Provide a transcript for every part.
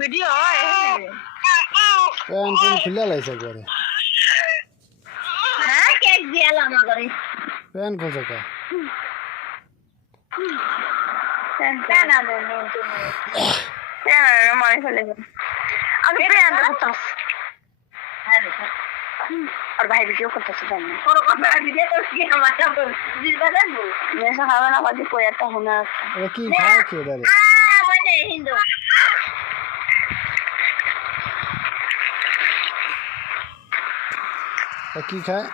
video খুলে লাইছে করে হ্যাঁ কেক দিলাম করে প্যান খোঁজো কা প্যান আনো তুমি প্যান আনো মানে ফেলে আমি প্যান করতাম और भाई वीडियो करता है भाई और मैं वीडियो तो की हमारा दिल बदल दो मैं से खाना वाली कोई आता होना ये की खाए के इधर मुझे हिंदू ये की खाए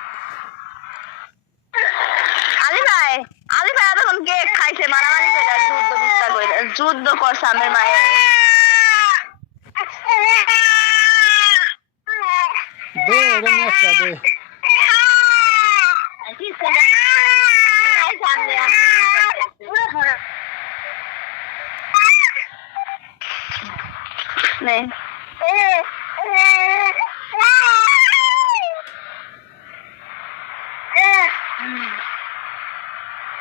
আলি ভাই তখন কেক খাইছে মারামারি করে যুদ্ধ বিস্তার করে যুদ্ধ কর সামনে মায়ের दे रे नेक्स्ट दे नहीं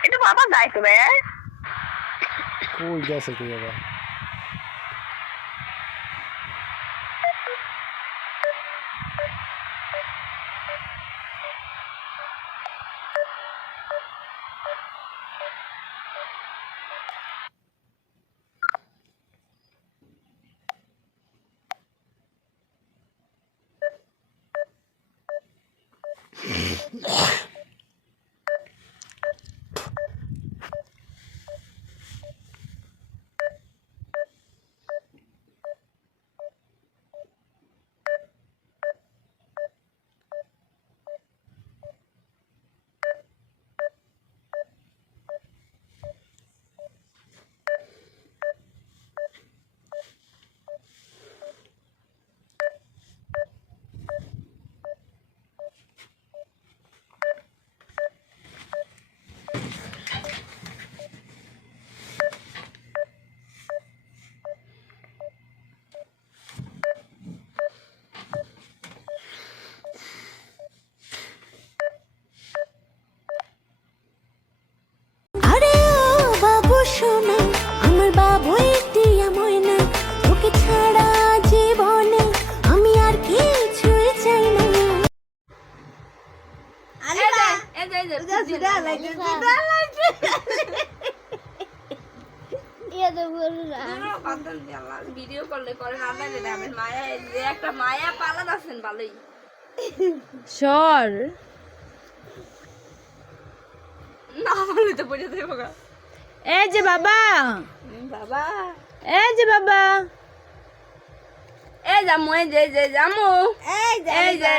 itu apa guys tuh ya cool जैसे कोई होगा শোনা আমার বাবুই টিয়া ময়না তোকে ছাড়া জীবনে আমি আর কিছুই চাই না আলিবা জুদা লাগে এটা বলরা বাদন আল্লাহ ভিডিও করলে করে না না আমি মায়া যে একটা মায়া পালান আছেন ভালোই সর না বলে তো পড়ে দেব গা এই যে বাবা বাবা এই যে বাবা এই জামু এই যে জামু এই যে